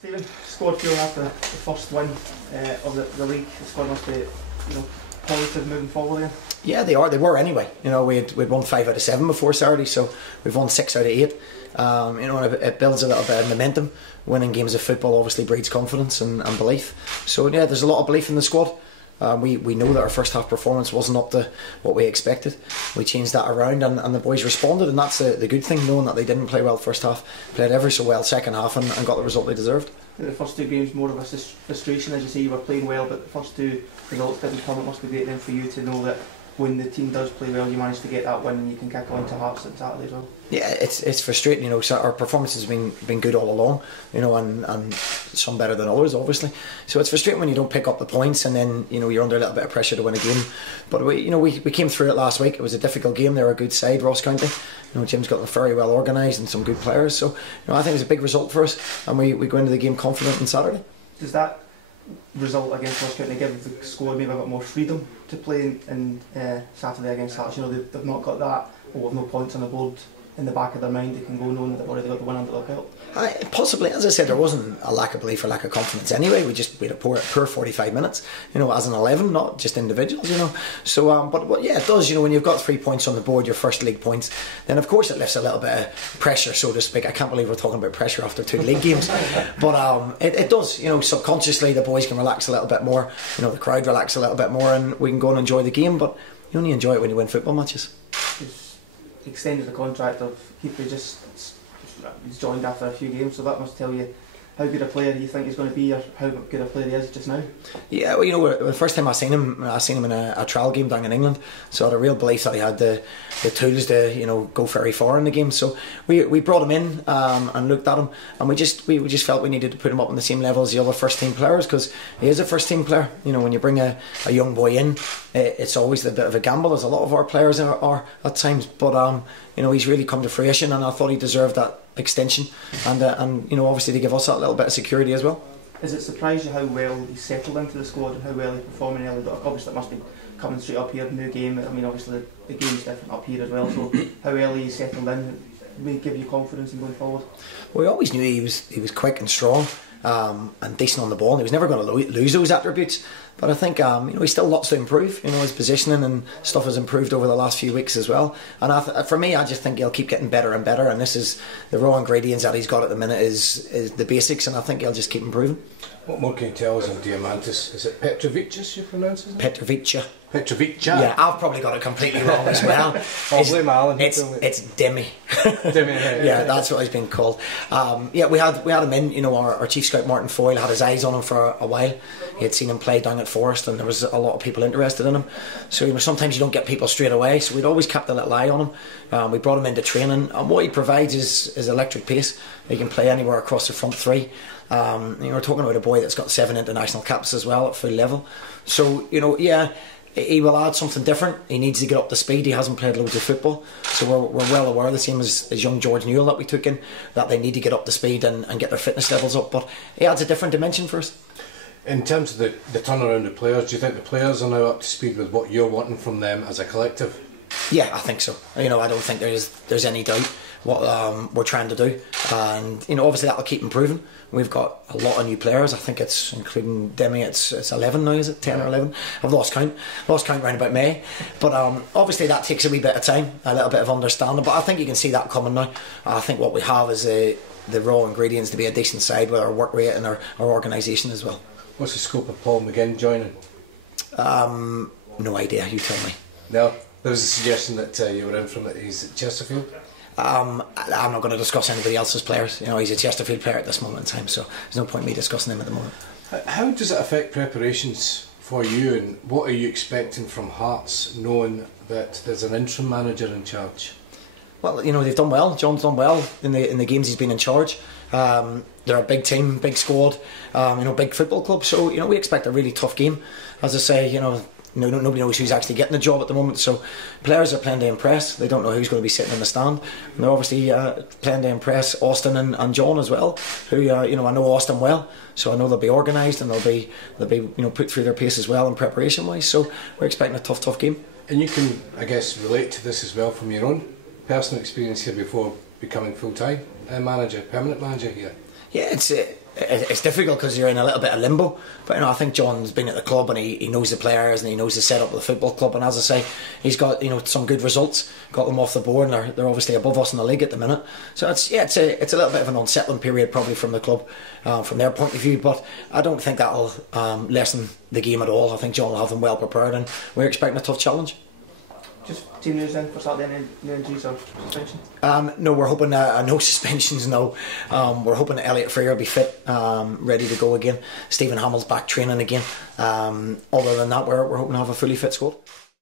Stephen, squad feel after the first win of the league. The squad must be, positive moving forward then. Yeah, they are. They were anyway. We'd won 5 out of 7 before Saturday, so we've won 6 out of 8. And it builds a little bit of momentum. Winning games of football obviously breeds confidence and belief. So yeah, there's a lot of belief in the squad. We know that our first half performance wasn't up to what we expected. We changed that around and the boys responded, and that's the good thing, knowing that they didn't play well first half, played ever so well second half and got the result they deserved. The first 2 games more of a frustration, as you say. You were playing well, but the first 2 results didn't come. It must be great then for you to know that when the team does play well, you manage to get that win and you can kick on to Hearts on Saturday as well. Yeah, it's frustrating, So our performance has been good all along, and some better than others, obviously. So it's frustrating when you don't pick up the points and then you're under a little bit of pressure to win a game. But we came through it last week. It was a difficult game. They were a good side, Ross County. Jim's got them very well organised and some good players. So I think it's a big result for us, and we go into the game confident on Saturday. Does that result against Ross County give the squad maybe a bit more freedom to play in Saturday against Hearts? They've not got that, with no points on the board in the back of their mind. They can go knowing that they've already got the win under their belt. Possibly, as I said, there wasn't a lack of belief or lack of confidence anyway. We had a poor 45 minutes, as an 11, not just individuals, So, but yeah, it does. When you've got 3 points on the board, your first league points, then of course it lifts a little bit of pressure, so to speak. I can't believe we're talking about pressure after 2 league games, but it does. Subconsciously the boys can relax a little bit more. The crowd relax a little bit more, and we can go and enjoy the game. But you only enjoy it when you win football matches. Extended the contract of Keeper, he's joined after a few games, so that must tell you how good a player you think he's going to be, or how good a player he is just now. Yeah, well, the first time I seen him in a trial game down in England, so I had a real belief that he had the tools to go very far in the game. So we brought him in and looked at him, and we just felt we needed to put him up on the same level as the other first team players, because he is a first team player. When you bring a young boy in, it's always a bit of a gamble, as a lot of our players are at times. But he's really come to fruition, and I thought he deserved that extension, and obviously to give us that little bit of security as well. Has it surprised you how well he settled into the squad and how well he's performing early? Obviously it must be coming straight up here, new game. Obviously the game's different up here as well, so how early he settled in may give you confidence in going forward? Well, we always knew he was quick and strong, and decent on the ball, and he was never going to lose those attributes. But I think he's still lots to improve. His positioning and stuff has improved over the last few weeks as well. And for me, I just think he'll keep getting better and better. And this is the raw ingredients that he's got at the minute is the basics, and I think he'll just keep improving. What more can you tell us on Diamantis? Is it Petrovicius you pronounce it? Petrovica. Yeah, I've probably got it completely wrong as well. It's Demi. Demi, yeah, that's what he's been called. We had him in. Our chief scout Martin Foyle had his eyes on him for a while. He had seen him play down at Forest, and there was a lot of people interested in him. So sometimes you don't get people straight away. So we'd always kept a little eye on him. We brought him into training, and what he provides is electric pace. He can play anywhere across the front 3. We're talking about a boy that's got 7 international caps as well at full level. So he will add something different. He needs to get up to speed. He hasn't played loads of football, so we're well aware, the same as young George Newell that we took in, that they need to get up to speed and get their fitness levels up. But he adds a different dimension for us. In terms of the turnaround of players, do you think the players are now up to speed with what you're wanting from them as a collective? Yeah, I think so. I don't think there's any doubt what we're trying to do, and obviously that will keep improving. We've got a lot of new players. I think it's, including Demi, it's 11 now, is it 10 or 11? I've lost count round about May, but obviously that takes a wee bit of time, a little bit of understanding, but I think you can see that coming now. I think what we have is the raw ingredients to be a decent side with our work rate and our organisation as well. What's the scope of Paul McGinn joining? No idea, you tell me. No, there was a suggestion that you were in from that he's at Chesterfield. I'm not going to discuss anybody else's players. He's a Chesterfield player at this moment in time, so there's no point in me discussing him at the moment. How does it affect preparations for you, and what are you expecting from Hearts, knowing that there's an interim manager in charge? Well, they've done well. John's done well in the games he's been in charge. They're a big team, big squad, big football club. So we expect a really tough game. As I say, nobody knows who's actually getting the job at the moment. So players are playing to impress. They don't know who's going to be sitting in the stand. And they're obviously playing to impress Austin and John as well. Who I know Austin well, so I know they'll be organised and they'll be put through their pace as well in preparation wise. So we're expecting a tough game. And you can, I guess, relate to this as well from your own personal experience here before becoming full-time permanent manager here. Yeah, it's difficult because you're in a little bit of limbo. But I think John's been at the club and he knows the players and he knows the setup of the football club. And as I say, he's got some good results, got them off the board, and they're obviously above us in the league at the minute. So it's a little bit of an unsettling period probably from the club, from their point of view. But I don't think that'll lessen the game at all. I think John will have them well prepared, and we're expecting a tough challenge. Just team news then for Saturday, no injuries or suspension? No, we're hoping no suspensions. No, we're hoping that Elliot Freer will be fit, ready to go again. Stephen Hamill's back training again. Other than that, we're hoping to have a fully fit squad.